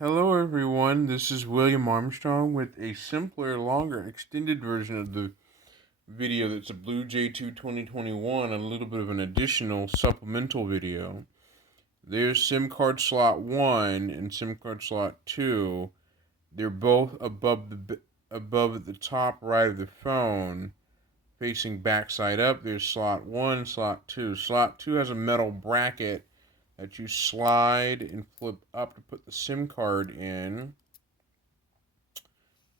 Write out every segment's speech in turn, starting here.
Hello, everyone. This is William Armstrong with a simpler, longer, extended version of the video that's a Blue J2 2021, a little bit of an additional supplemental video. There's SIM card slot 1 and SIM card slot 2. They're both above at the top right of the phone, facing backside up. There's slot 1, slot 2. Slot 2 has a metal bracket that you slide and flip up to put the SIM card in,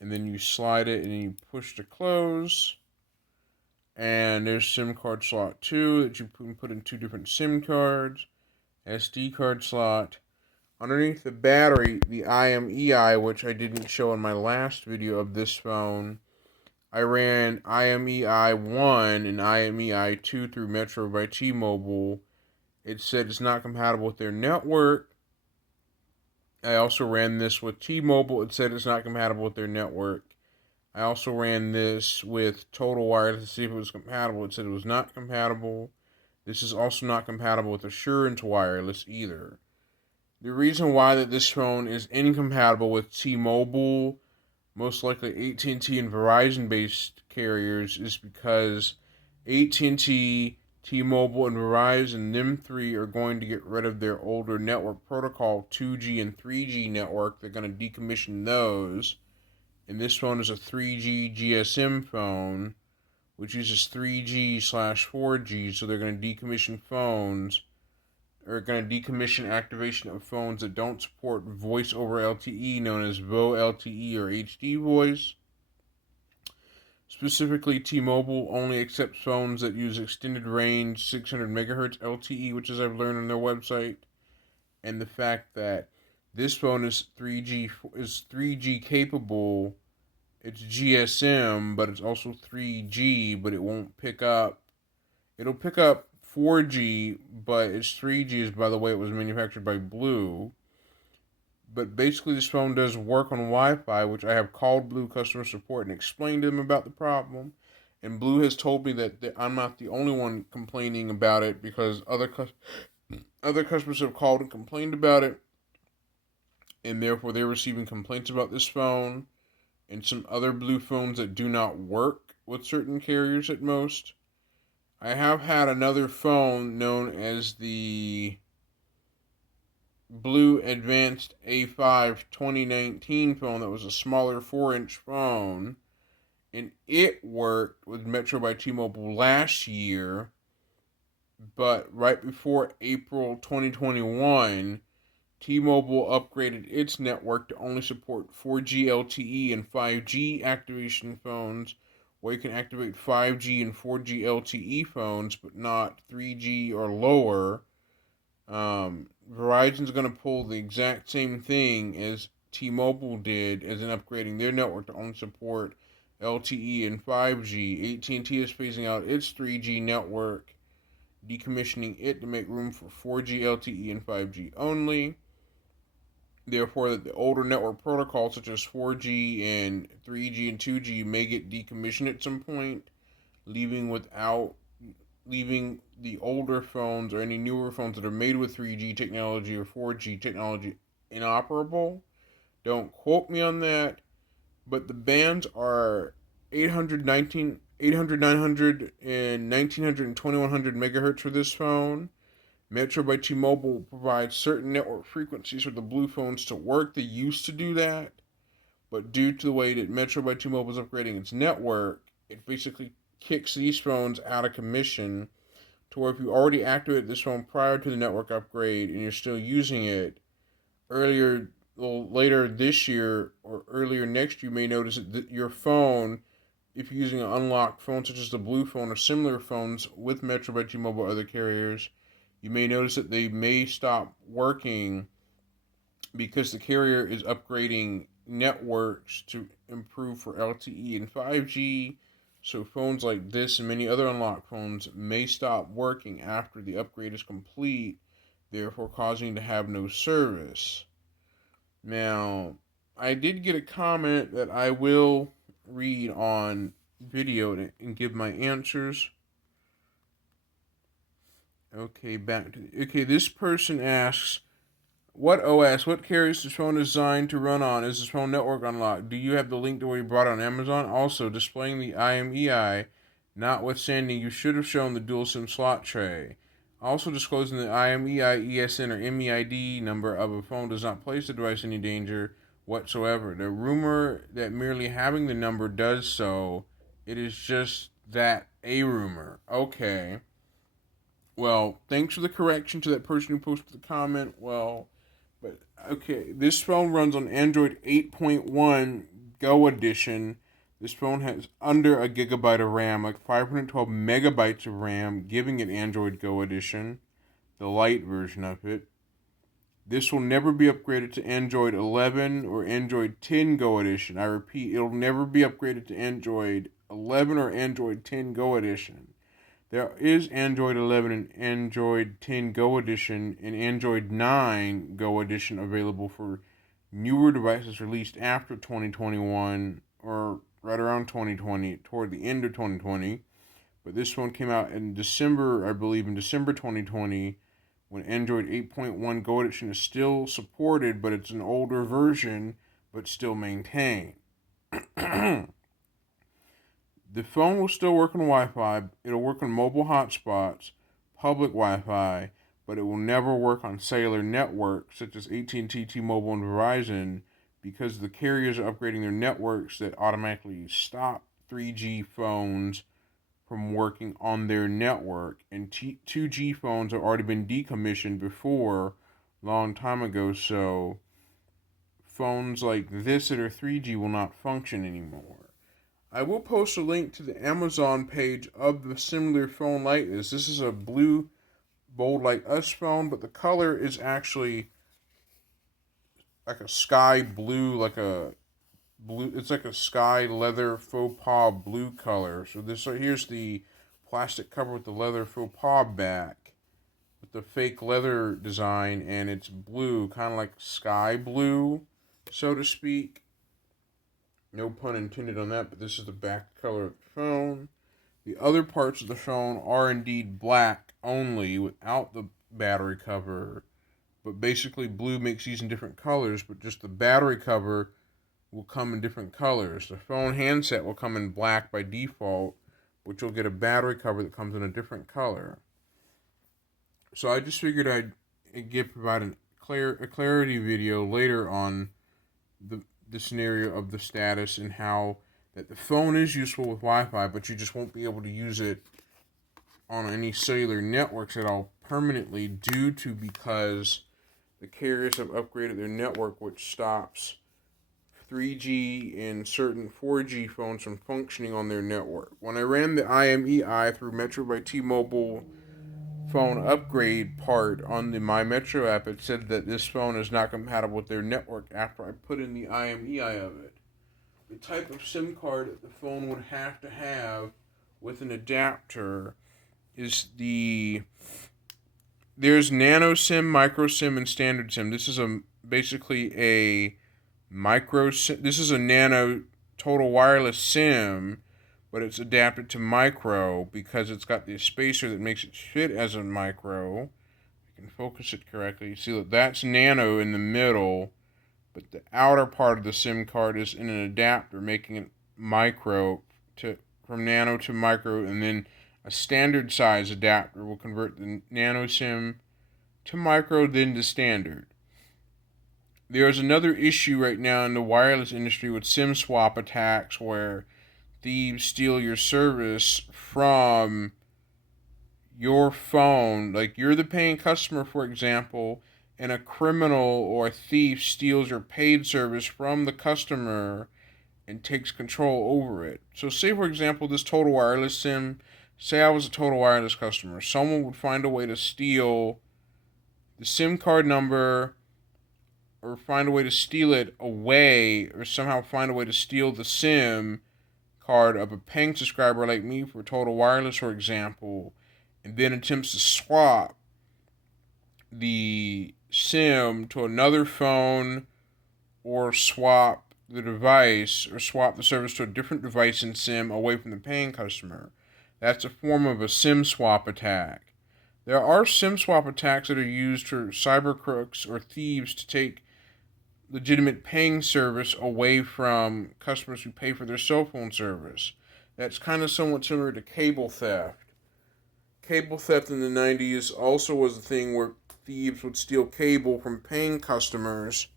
and then you slide it and then you push to close. And there's SIM card slot 2 that you can put in two different SIM cards, SD card slot. Underneath the battery, the IMEI, which I didn't show in my last video of this phone, I ran IMEI 1 and IMEI 2 through Metro by T-Mobile. It said it's not compatible with their network. I also ran this with T-Mobile. It said it's not compatible with their network. I also ran this with Total Wireless to see if it was compatible. It said it was not compatible. This is also not compatible with Assurance Wireless either. The reason why that this phone is incompatible with T-Mobile, most likely AT&T and Verizon-based carriers, is because AT&T, T-Mobile, and Verizon, them three are going to get rid of their older network protocol 2G and 3G network. They're going to decommission those. And this phone is a 3G GSM phone, which uses 3G/4G. So they're going to decommission phones, or going to decommission activation of phones that don't support voice over LTE, known as VO LTE or HD voice. Specifically, T-Mobile only accepts phones that use extended range 600 megahertz LTE, which, as I've learned on their website, and the fact that this phone is 3G capable. It's GSM, but it's also 3G, but it won't pick up. It'll pick up 4G, but its 3G is, by the way, it was manufactured by Blue. But basically, this phone does work on Wi-Fi, which I have called Blue customer support and explained to them about the problem. And Blue has told me that I'm not the only one complaining about it, because other customers have called and complained about it, and therefore they're receiving complaints about this phone and some other Blue phones that do not work with certain carriers at most. I have had another phone known as the Blue Advanced A5 2019 phone that was a smaller 4-inch phone, and it worked with Metro by T-Mobile last year, but right before April 2021, T-Mobile upgraded its network to only support 4G LTE and 5G activation phones, where you can activate 5G and 4G LTE phones, but not 3G or lower. Verizon's going to pull the exact same thing as T-Mobile did, as in upgrading their network to only support LTE and 5G. AT&T is phasing out its 3G network, decommissioning it to make room for 4G LTE and 5G only. Therefore, that the older network protocols such as 4G and 3G and 2G may get decommissioned at some point, leaving the older phones or any newer phones that are made with 3G technology or 4G technology inoperable. Don't quote me on that, but the bands are 800, 900, and 1900 and 2100 megahertz for this phone. Metro by T-Mobile provides certain network frequencies for the Blue phones to work. They used to do that, but due to the way that Metro by T-Mobile is upgrading its network, it basically kicks these phones out of commission, to where if you already activated this phone prior to the network upgrade and you're still using it, later this year or earlier next year, you may notice that your phone, if you're using an unlocked phone such as the Blue phone or similar phones with Metro by T-Mobile or other carriers, you may notice that they may stop working because the carrier is upgrading networks to improve for LTE and 5G. So phones like this and many other unlocked phones may stop working after the upgrade is complete, therefore causing to have no service. Now, I did get a comment that I will read on video and give my answers. Okay, this person asks, What OS? What carrier is this phone designed to run on? Is this phone network unlocked? Do you have the link to where you bought it on Amazon? Also, displaying the IMEI, notwithstanding, you should have shown the dual SIM slot tray. Also disclosing the IMEI, ESN, or MEID number of a phone does not place the device in any danger whatsoever. The rumor that merely having the number does so, it is just that, a rumor. Okay. Well, thanks for the correction to that person who posted the comment. Well, but okay, this phone runs on Android 8.1 Go Edition. This phone has under a gigabyte of RAM, like 512 megabytes of RAM, giving it Android Go Edition, the light version of it. This will never be upgraded to Android 11 or Android 10 Go Edition. I repeat, it'll never be upgraded to Android 11 or Android 10 Go Edition. There is Android 11 and Android 10 Go Edition and Android 9 Go Edition available for newer devices released after 2021 or right around 2020, toward the end of 2020. But this one came out in December, I believe, in December 2020, when Android 8.1 Go Edition is still supported, but it's an older version, but still maintained. The phone will still work on Wi-Fi. It'll work on mobile hotspots, public Wi-Fi, but it will never work on cellular networks such as AT&T, T-Mobile, and Verizon because the carriers are upgrading their networks that automatically stop 3G phones from working on their network. And 2G phones have already been decommissioned before, a long time ago, so phones like this that are 3G will not function anymore. I will post a link to the Amazon page of the similar phone like this. This is a blue Bold Like Us phone, but the color is actually like a sky blue, like a blue. It's like a sky leather faux pas blue color. So here's the plastic cover with the leather faux pas back with the fake leather design, and it's blue, kind of like sky blue, so to speak. No pun intended on that, but this is the back color of the phone. The other parts of the phone are indeed black only without the battery cover. But basically, blue makes these in different colors, but just the battery cover will come in different colors. The phone handset will come in black by default, but you'll get a battery cover that comes in a different color. So I just figured I'd provide a clarity video later on the scenario of the status and how that the phone is useful with Wi-Fi, but you just won't be able to use it on any cellular networks at all permanently because the carriers have upgraded their network, which stops 3G and certain 4G phones from functioning on their network. When I ran the IMEI through Metro by T-Mobile phone upgrade part on the My Metro app, it said that this phone is not compatible with their network after I put in the IMEI of it. The type of SIM card that the phone would have to have with an adapter is there's nano SIM, micro SIM, and standard SIM. This is basically a micro SIM. This is a nano total wireless SIM, but it's adapted to micro because it's got the spacer that makes it fit as a micro. I can focus it correctly. See, that's nano in the middle, but the outer part of the SIM card is in an adapter, making it micro from nano to micro, and then a standard size adapter will convert the nano SIM to micro, then to standard. There is another issue right now in the wireless industry with SIM swap attacks where thieves steal your service from your phone. Like, you're the paying customer, for example, and a criminal or a thief steals your paid service from the customer and takes control over it. So say, for example, this Total Wireless SIM, say I was a Total Wireless customer. Someone would find a way to steal the SIM card number or find a way to steal it away or somehow find a way to steal the SIM card of a paying subscriber like me for Total Wireless, for example, and then attempts to swap the SIM to another phone or swap the device or swap the service to a different device and SIM away from the paying customer. That's a form of a SIM swap attack. There are SIM swap attacks that are used for cyber crooks or thieves to take legitimate paying service away from customers who pay for their cell phone service. That's kind of somewhat similar to cable theft. Cable theft in the 90s also was a thing where thieves would steal cable from paying customers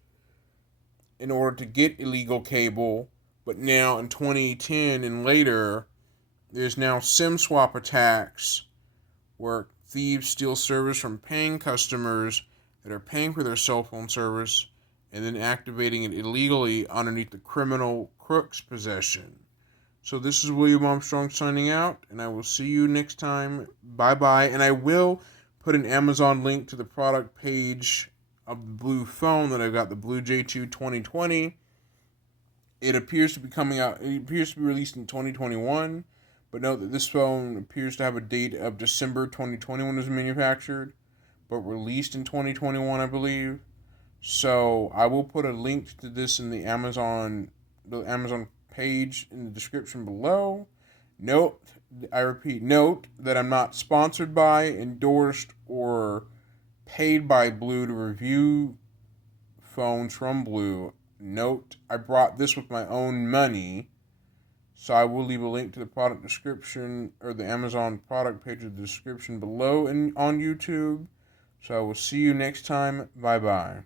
in order to get illegal cable. But now in 2010 and later, there's now SIM swap attacks where thieves steal service from paying customers that are paying for their cell phone service and then activating it illegally underneath the criminal crook's possession. So this is William Armstrong signing out, and I will see you next time. Bye bye. And I will put an Amazon link to the product page of the blue phone that I got, the Blue J2 2020. It appears to be coming out. It appears to be released in 2021. But note that this phone appears to have a date of December 2020 when it was manufactured, but released in 2021, I believe. So I will put a link to this in the Amazon page in the description below. Note, I repeat, note that I'm not sponsored by, endorsed, or paid by Blue to review phones from Blue. Note, I brought this with my own money. So I will leave a link to the product description or the Amazon product page in the description below and on YouTube. So I will see you next time. Bye bye.